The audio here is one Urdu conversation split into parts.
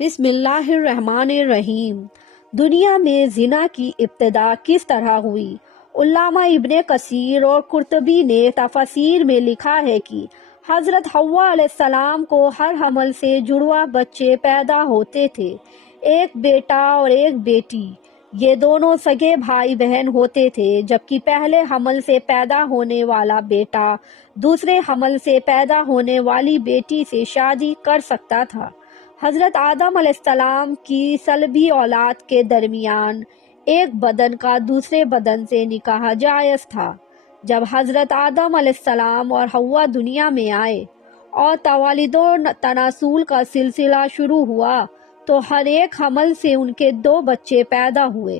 بسم اللہ الرحمن الرحیم۔ دنیا میں زنا کی ابتدا کس طرح ہوئی؟ علامہ ابن کثیر اور قرطبی نے تفاسیر میں لکھا ہے کہ حضرت حوا علیہ السلام کو ہر حمل سے جڑواں بچے پیدا ہوتے تھے، ایک بیٹا اور ایک بیٹی۔ یہ دونوں سگے بھائی بہن ہوتے تھے، جبکہ پہلے حمل سے پیدا ہونے والا بیٹا دوسرے حمل سے پیدا ہونے والی بیٹی سے شادی کر سکتا تھا۔ حضرت آدم علیہ السلام کی صلبی اولاد کے درمیان ایک بدن کا دوسرے بدن سے نکاح جائز تھا۔ جب حضرت آدم علیہ السلام اور حوا دنیا میں آئے اور توالد و تناسل کا سلسلہ شروع ہوا تو ہر ایک حمل سے ان کے 2 بچے پیدا ہوئے،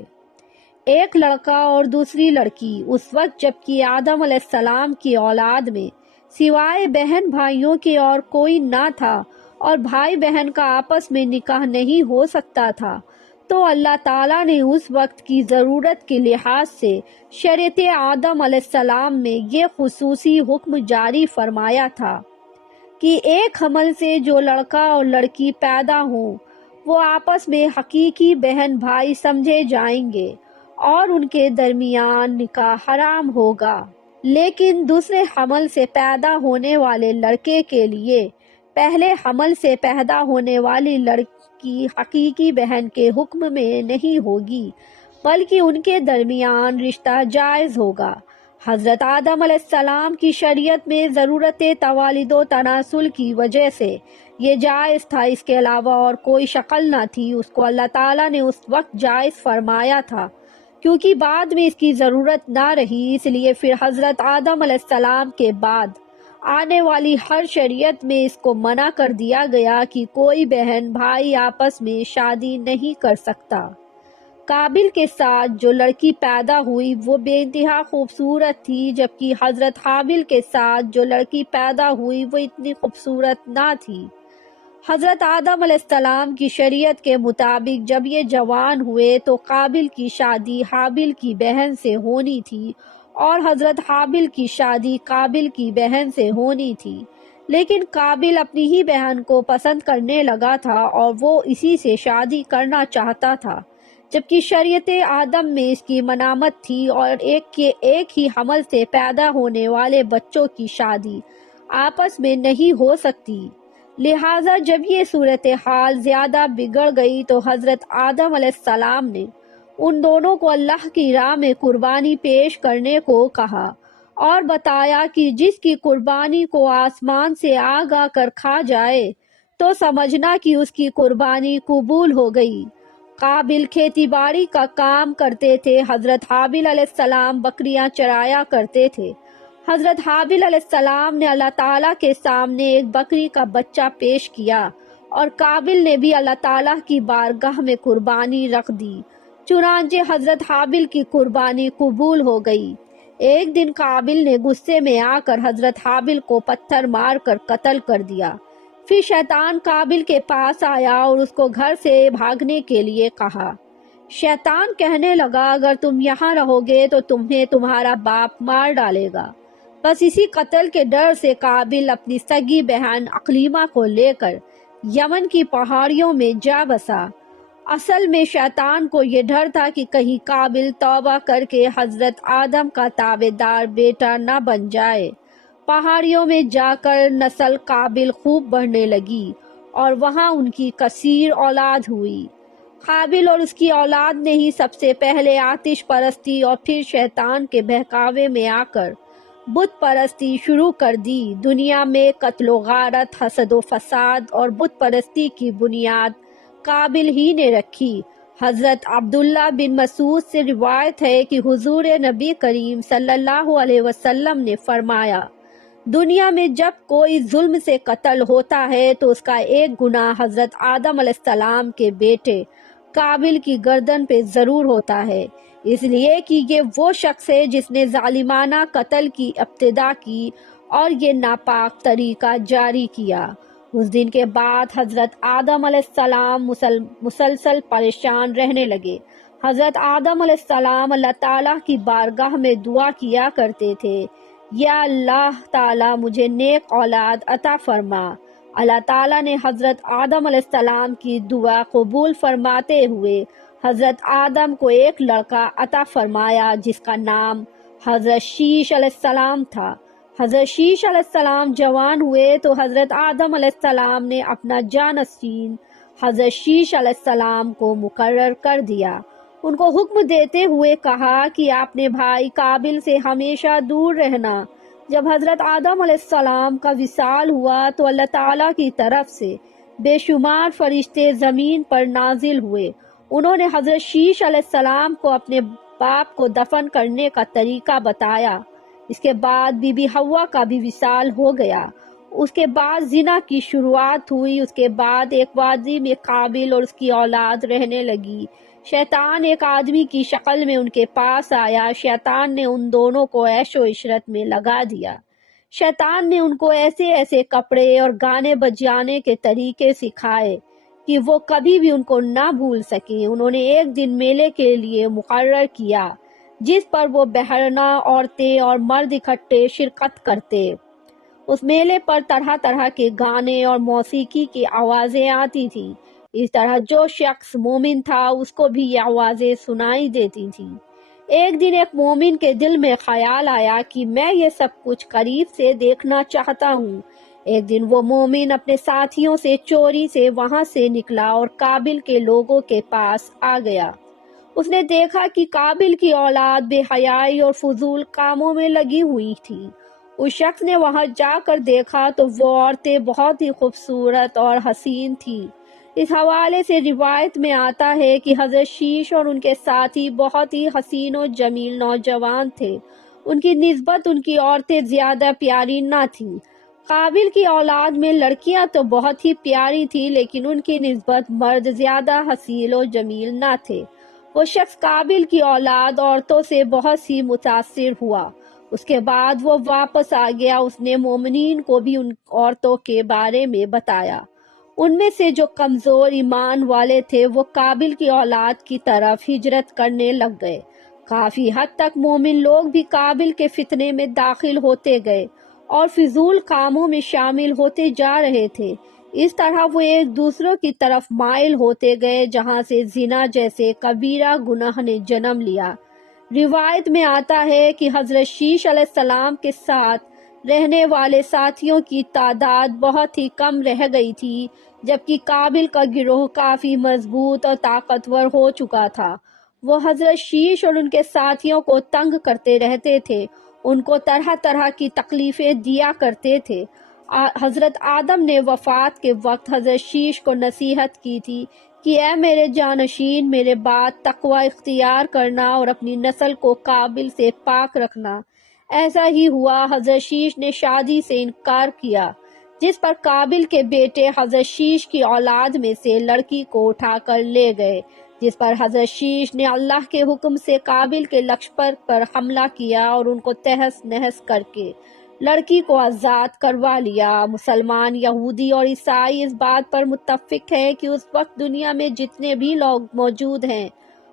ایک لڑکا اور دوسری لڑکی۔ اس وقت جبکہ آدم علیہ السلام کی اولاد میں سوائے بہن بھائیوں کے اور کوئی نہ تھا اور بھائی بہن کا آپس میں نکاح نہیں ہو سکتا تھا، تو اللہ تعالیٰ نے اس وقت کی ضرورت کے لحاظ سے شریعت آدم علیہ السلام میں یہ خصوصی حکم جاری فرمایا تھا کہ ایک حمل سے جو لڑکا اور لڑکی پیدا ہوں وہ آپس میں حقیقی بہن بھائی سمجھے جائیں گے اور ان کے درمیان نکاح حرام ہوگا، لیکن دوسرے حمل سے پیدا ہونے والے لڑکے کے لیے پہلے حمل سے پیدا ہونے والی لڑکی حقیقی بہن کے حکم میں نہیں ہوگی، بلکہ ان کے درمیان رشتہ جائز ہوگا۔ حضرت آدم علیہ السلام کی شریعت میں ضرورت توالد و تناسل کی وجہ سے یہ جائز تھا، اس کے علاوہ اور کوئی شکل نہ تھی۔ اس کو اللہ تعالیٰ نے اس وقت جائز فرمایا تھا کیونکہ بعد میں اس کی ضرورت نہ رہی، اس لیے پھر حضرت آدم علیہ السلام کے بعد آنے والی ہر شریعت میں اس کو منع کر دیا گیا کہ کوئی بہن بھائی آپس میں شادی نہیں کر سکتا۔ قابل کے ساتھ جو لڑکی پیدا ہوئی وہ بے انتہا خوبصورت تھی، جبکہ حضرت حابل کے ساتھ جو لڑکی پیدا ہوئی وہ اتنی خوبصورت نہ تھی۔ حضرت آدم علیہ السلام کی شریعت کے مطابق جب یہ جوان ہوئے تو قابل کی شادی حابل کی بہن سے ہونی تھی اور حضرت حابل کی شادی قابل کی بہن سے ہونی تھی، لیکن قابل اپنی ہی بہن کو پسند کرنے لگا تھا اور وہ اسی سے شادی کرنا چاہتا تھا، جبکہ شریعت آدم میں اس کی منامت تھی اور ایک ہی حمل سے پیدا ہونے والے بچوں کی شادی آپس میں نہیں ہو سکتی۔ لہٰذا جب یہ صورتحال زیادہ بگڑ گئی تو حضرت آدم علیہ السلام نے ان دونوں کو اللہ کی راہ میں قربانی پیش کرنے کو کہا اور بتایا کہ جس کی قربانی کو آسمان سے آگ آ کر کھا جائے تو سمجھنا کہ اس کی قربانی قبول ہو گئی۔ قابل کھیتی باڑی کا کام کرتے تھے، حضرت حابل علیہ السلام بکریاں چرایا کرتے تھے۔ حضرت حابل علیہ السلام نے اللہ تعالیٰ کے سامنے ایک بکری کا بچہ پیش کیا اور قابل نے بھی اللہ تعالیٰ کی بارگاہ میں قربانی رکھ دی، چنانچہ حضرت حابل کی قربانی قبول ہو گئی۔ ایک دن قابل نے غصے میں آ کر حضرت حابل کو پتھر مار کر قتل کر دیا۔ پھر شیطان قابل کے پاس آیا اور اس کو گھر سے بھاگنے کے لیے کہا۔ شیطان کہنے لگا، اگر تم یہاں رہو گے تو تمہیں تمہارا باپ مار ڈالے گا۔ بس اسی قتل کے ڈر سے قابل اپنی سگی بہن عقلیمہ کو لے کر یمن کی پہاڑیوں میں جا بسا۔ اصل میں شیطان کو یہ ڈر تھا کہ کہیں قابل توبہ کر کے حضرت آدم کا تابعدار بیٹا نہ بن جائے۔ پہاڑیوں میں جا کر نسل قابل خوب بڑھنے لگی اور وہاں ان کی کثیر اولاد ہوئی۔ قابل اور اس کی اولاد نے ہی سب سے پہلے آتش پرستی اور پھر شیطان کے بہکاوے میں آ کر بت پرستی شروع کر دی۔ دنیا میں قتل و غارت، حسد و فساد اور بت پرستی کی بنیاد قابل ہی نے رکھی۔ حضرت عبداللہ بن مسعود سے روایت ہے کہ حضور نبی کریم صلی اللہ علیہ وسلم نے فرمایا، دنیا میں جب کوئی ظلم سے قتل ہوتا ہے تو اس کا ایک گناہ حضرت آدم علیہ السلام کے بیٹے قابل کی گردن پہ ضرور ہوتا ہے، اس لیے کہ یہ وہ شخص ہے جس نے ظالمانہ قتل کی ابتدا کی اور یہ ناپاک طریقہ جاری کیا۔ اس دن کے بعد حضرت آدم علیہ السلام مسلسل پریشان رہنے لگے۔ حضرت آدم علیہ السلام اللہ تعالیٰ کی بارگاہ میں دعا کیا کرتے تھے، یا اللہ تعالیٰ مجھے نیک اولاد عطا فرما، اللہ تعالیٰ نے حضرت آدم علیہ السلام کی دعا قبول فرماتے ہوئے حضرت آدم کو ایک لڑکا عطا فرمایا جس کا نام حضرت شیش علیہ السلام تھا۔ حضرت شیش علیہ السلام جوان ہوئے تو حضرت آدم علیہ السلام نے اپنا جانشین حضرت شیش علیہ السلام کو مقرر کر دیا۔ ان کو حکم دیتے ہوئے کہا کہ اپنے بھائی قابل سے ہمیشہ دور رہنا۔ جب حضرت آدم علیہ السلام کا وصال ہوا تو اللہ تعالیٰ کی طرف سے بے شمار فرشتے زمین پر نازل ہوئے۔ انہوں نے حضرت شیش علیہ السلام کو اپنے باپ کو دفن کرنے کا طریقہ بتایا۔ اس کے بعد بی بی حوا کا بھی وصال ہو گیا۔ اس کے بعد زنا کی شروعات ہوئی۔ اس کے بعد ایک وادی میں قابل اور اس کی اولاد رہنے لگی۔ شیطان ایک آدمی کی شکل میں ان کے پاس آیا۔ شیطان نے ان دونوں کو عیش و عشرت میں لگا دیا۔ شیطان نے ان کو ایسے ایسے کپڑے اور گانے بجانے کے طریقے سکھائے کہ وہ کبھی بھی ان کو نہ بھول سکیں۔ انہوں نے ایک دن میلے کے لیے مقرر کیا جس پر وہ بہرنا عورتیں اور مرد اکٹھے شرکت کرتے۔ اس میلے پر طرح طرح کے گانے اور موسیقی کی آوازیں آتی تھیں۔ اس طرح جو شخص مومن تھا اس کو بھی یہ آوازیں سنائی دیتی تھیں۔ ایک دن ایک مومن کے دل میں خیال آیا کہ میں یہ سب کچھ قریب سے دیکھنا چاہتا ہوں۔ ایک دن وہ مومن اپنے ساتھیوں سے چوری سے وہاں سے نکلا اور قابل کے لوگوں کے پاس آ گیا۔ اس نے دیکھا کہ قابل کی اولاد بے حیائی اور فضول کاموں میں لگی ہوئی تھی۔ اس شخص نے وہاں جا کر دیکھا تو وہ عورتیں بہت ہی خوبصورت اور حسین تھیں۔ اس حوالے سے روایت میں آتا ہے کہ حضرت شیش اور ان کے ساتھی بہت ہی حسین و جمیل نوجوان تھے۔ ان کی نسبت ان کی عورتیں زیادہ پیاری نہ تھیں۔ قابل کی اولاد میں لڑکیاں تو بہت ہی پیاری تھی لیکن ان کی نسبت مرد زیادہ حسین و جمیل نہ تھے۔ وہ شخص قابل کی اولاد عورتوں سے بہت سی متاثر ہوا۔ اس کے بعد وہ واپس آ گیا۔ اس نے مومنین کو بھی ان عورتوں کے بارے میں بتایا۔ ان میں سے جو کمزور ایمان والے تھے وہ قابل کی اولاد کی طرف ہجرت کرنے لگ گئے۔ کافی حد تک مومن لوگ بھی قابل کے فتنے میں داخل ہوتے گئے اور فضول کاموں میں شامل ہوتے جا رہے تھے۔ اس طرح وہ ایک دوسروں کی طرف مائل ہوتے گئے جہاں سے زنا جیسے کبیرہ گناہ نے جنم لیا۔ روایت میں آتا ہے کہ حضرت شیش علیہ السلام کے ساتھ رہنے والے ساتھیوں کی تعداد بہت ہی کم رہ گئی تھی، جبکہ قابل کا گروہ کافی مضبوط اور طاقتور ہو چکا تھا۔ وہ حضرت شیش اور ان کے ساتھیوں کو تنگ کرتے رہتے تھے، ان کو طرح طرح کی تکلیفیں دیا کرتے تھے۔ حضرت آدم نے وفات کے وقت حضرت شیش کو نصیحت کی تھی کہ اے میرے جانشین، میرے بعد تقوی اختیار کرنا اور اپنی نسل کو قابل سے پاک رکھنا۔ ایسا ہی ہوا۔ حضرت شیش نے شادی سے انکار کیا، جس پر قابل کے بیٹے حضرت شیش کی اولاد میں سے لڑکی کو اٹھا کر لے گئے، جس پر حضرت شیش نے اللہ کے حکم سے قابل کے لشکر پر حملہ کیا اور ان کو تہس نہس کر کے لڑکی کو آزاد کروا لیا۔ مسلمان، یہودی اور عیسائی اس بات پر متفق ہیں کہ اس وقت دنیا میں جتنے بھی لوگ موجود ہیں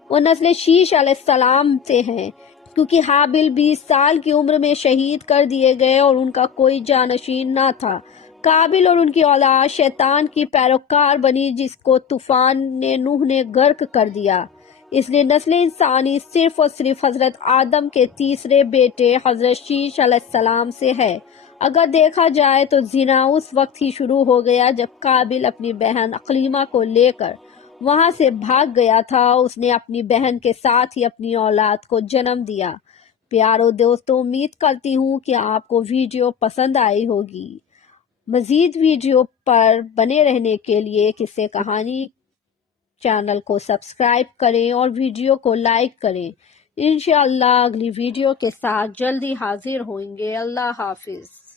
وہ نسل شیش علیہ السلام سے ہیں، کیونکہ حابل 20 سال کی عمر میں شہید کر دیے گئے اور ان کا کوئی جانشین نہ تھا۔ قابل اور ان کی اولاد شیطان کی پیروکار بنی جس کو طوفان نے نوح نے غرق کر دیا۔ اس لیے نسل انسانی صرف اور صرف حضرت آدم کے تیسرے بیٹے حضرت شیش علیہ السلام سے ہے۔ اگر دیکھا جائے تو زنا اس وقت ہی شروع ہو گیا جب قابل اپنی بہن اقلیمہ کو لے کر وہاں سے بھاگ گیا تھا۔ اس نے اپنی بہن کے ساتھ ہی اپنی اولاد کو جنم دیا۔ پیارو دوستو، امید کرتی ہوں کہ آپ کو ویڈیو پسند آئی ہوگی۔ مزید ویڈیو پر بنے رہنے کے لیے قصے کہانی چینل کو سبسکرائب کریں اور ویڈیو کو لائک کریں۔ انشاءاللہ اگلی ویڈیو کے ساتھ جلدی حاضر ہوئیں گے۔ اللہ حافظ۔